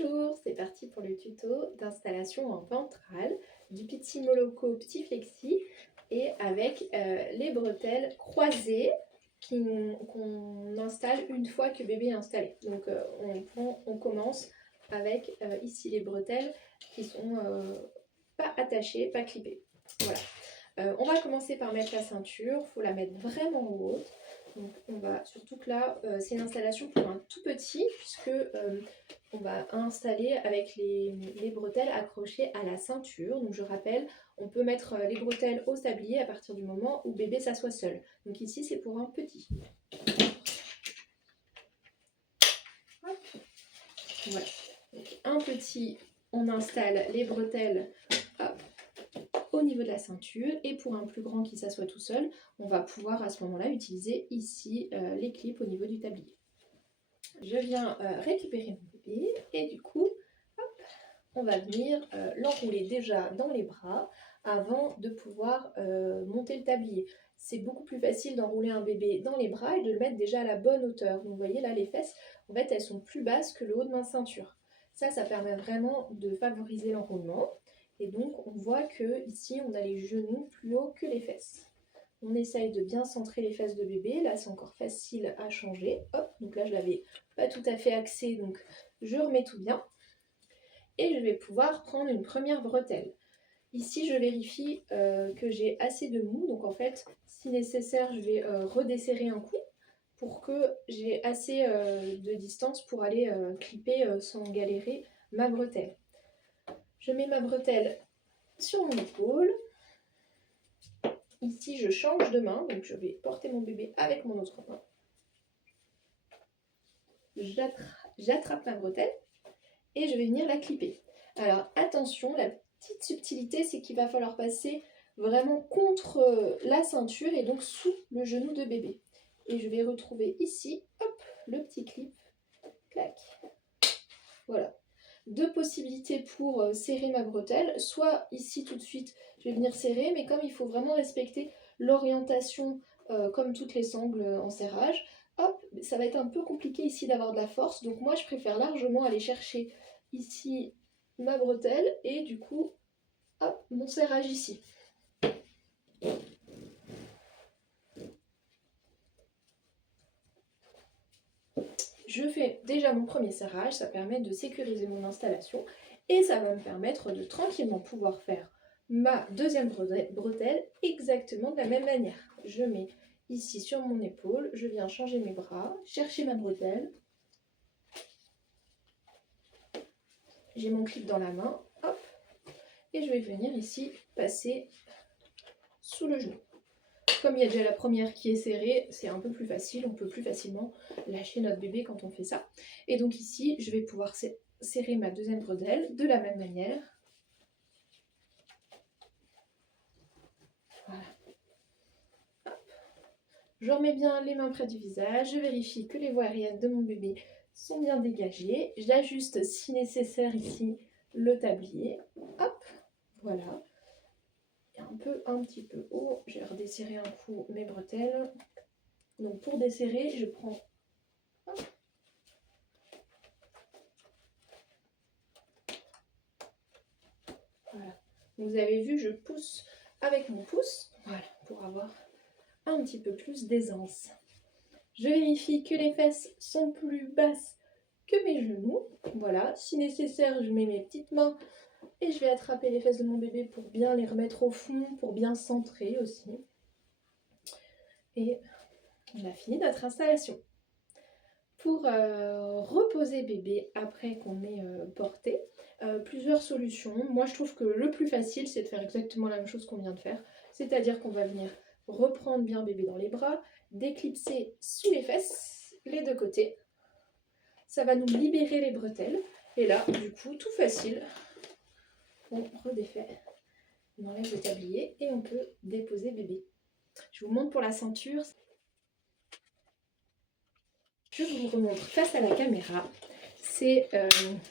Bonjour, c'est parti pour le tuto d'installation en ventral du Petit Moloko Petit Flexi et avec les bretelles croisées qu'on installe une fois que bébé est installé. Donc on commence avec ici les bretelles qui sont pas attachées, pas clippées. Voilà. On va commencer par mettre la ceinture, il faut la mettre vraiment haute. Donc on va, surtout que là, c'est une installation pour un tout petit, puisque on va installer avec les bretelles accrochées à la ceinture. Donc je rappelle, on peut mettre les bretelles au sablier à partir du moment où bébé s'assoit seul. Donc ici c'est pour un petit. Hop. Voilà. Donc, un petit, on installe les bretelles hop, au niveau de la ceinture, et pour un plus grand qui s'assoit tout seul, on va pouvoir à ce moment-là utiliser ici les clips au niveau du tablier. Je viens récupérer mon bébé et du coup, hop, on va venir l'enrouler déjà dans les bras avant de pouvoir monter le tablier. C'est beaucoup plus facile d'enrouler un bébé dans les bras et de le mettre déjà à la bonne hauteur. Donc vous voyez là, les fesses, en fait, elles sont plus basses que le haut de ma ceinture. Ça permet vraiment de favoriser l'enroulement. Et donc on voit que ici, on a les genoux plus hauts que les fesses. On essaye de bien centrer les fesses de bébé. Là, c'est encore facile à changer. Hop, donc là, je l'avais pas tout à fait axé, donc je remets tout bien. Et je vais pouvoir prendre une première bretelle. Ici, je vérifie que j'ai assez de mou. Donc en fait, si nécessaire, je vais redesserrer un coup pour que j'ai assez de distance pour aller clipper sans galérer ma bretelle. Je mets ma bretelle sur mon épaule. Ici, je change de main, donc je vais porter mon bébé avec mon autre main. J'attrape ma bretelle et je vais venir la clipper. Alors attention, la petite subtilité, c'est qu'il va falloir passer vraiment contre la ceinture et donc sous le genou de bébé. Et je vais retrouver ici, hop, le petit clip, clac. Voilà. Deux possibilités pour serrer ma bretelle. Soit ici tout de suite, je vais venir serrer, mais comme il faut vraiment respecter l'orientation comme toutes les sangles en serrage, hop, ça va être un peu compliqué ici d'avoir de la force. Donc moi, je préfère largement aller chercher ici ma bretelle et du coup, hop, mon serrage ici. Je fais déjà mon premier serrage, ça permet de sécuriser mon installation et ça va me permettre de tranquillement pouvoir faire ma deuxième bretelle exactement de la même manière. Je mets ici sur mon épaule, je viens changer mes bras, chercher ma bretelle. J'ai mon clip dans la main, hop, et je vais venir ici passer sous le genou. Comme il y a déjà la première qui est serrée, c'est un peu plus facile, on peut plus facilement lâcher notre bébé quand on fait ça. Et donc ici, je vais pouvoir serrer ma deuxième bretelle de la même manière. Voilà. Hop. Je remets bien les mains près du visage, je vérifie que les voies aériennes de mon bébé sont bien dégagées. J'ajuste si nécessaire ici le tablier. Hop, voilà. Un petit peu haut, j'ai redesserré un coup mes bretelles. Donc pour desserrer, je prends hop. Voilà. Vous avez vu, je pousse avec mon pouce, voilà, pour avoir un petit peu plus d'aisance. Je vérifie que les fesses sont plus basses que mes genoux. Voilà, si nécessaire, je mets mes petites mains et je vais attraper les fesses de mon bébé pour bien les remettre au fond, pour bien centrer aussi. Et on a fini notre installation. Pour reposer bébé après qu'on ait porté, plusieurs solutions. Moi je trouve que le plus facile c'est de faire exactement la même chose qu'on vient de faire, c'est-à-dire qu'on va venir reprendre bien bébé dans les bras, déclipser sous les fesses, les deux côtés. Ça va nous libérer les bretelles et là du coup tout facile, on redéfait, on enlève le tablier et on peut déposer bébé. Je vous montre pour la ceinture. Je vous remontre face à la caméra. C'est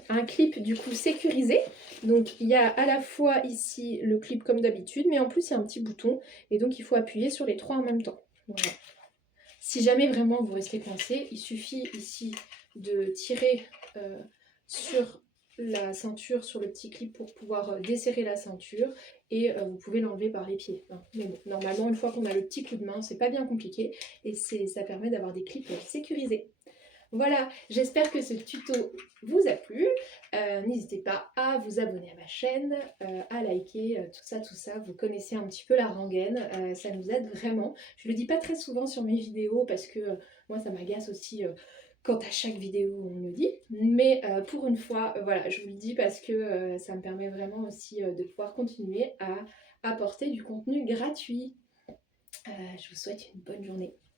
un clip du coup sécurisé. Donc il y a à la fois ici le clip comme d'habitude, mais en plus il y a un petit bouton et donc il faut appuyer sur les trois en même temps. Voilà. Si jamais vraiment vous restez coincé, il suffit ici de tirer sur la ceinture sur le petit clip pour pouvoir desserrer la ceinture et vous pouvez l'enlever par les pieds. Hein. Mais bon, normalement, une fois qu'on a le petit coup de main, c'est pas bien compliqué et ça permet d'avoir des clips sécurisés. Voilà, j'espère que ce tuto vous a plu. N'hésitez pas à vous abonner à ma chaîne, à liker, tout ça. Vous connaissez un petit peu la rengaine, ça nous aide vraiment. Je le dis pas très souvent sur mes vidéos parce que moi ça m'agace aussi quand à chaque vidéo on me le dit. Mais pour une fois, voilà, je vous le dis parce que ça me permet vraiment aussi de pouvoir continuer à apporter du contenu gratuit. Je vous souhaite une bonne journée.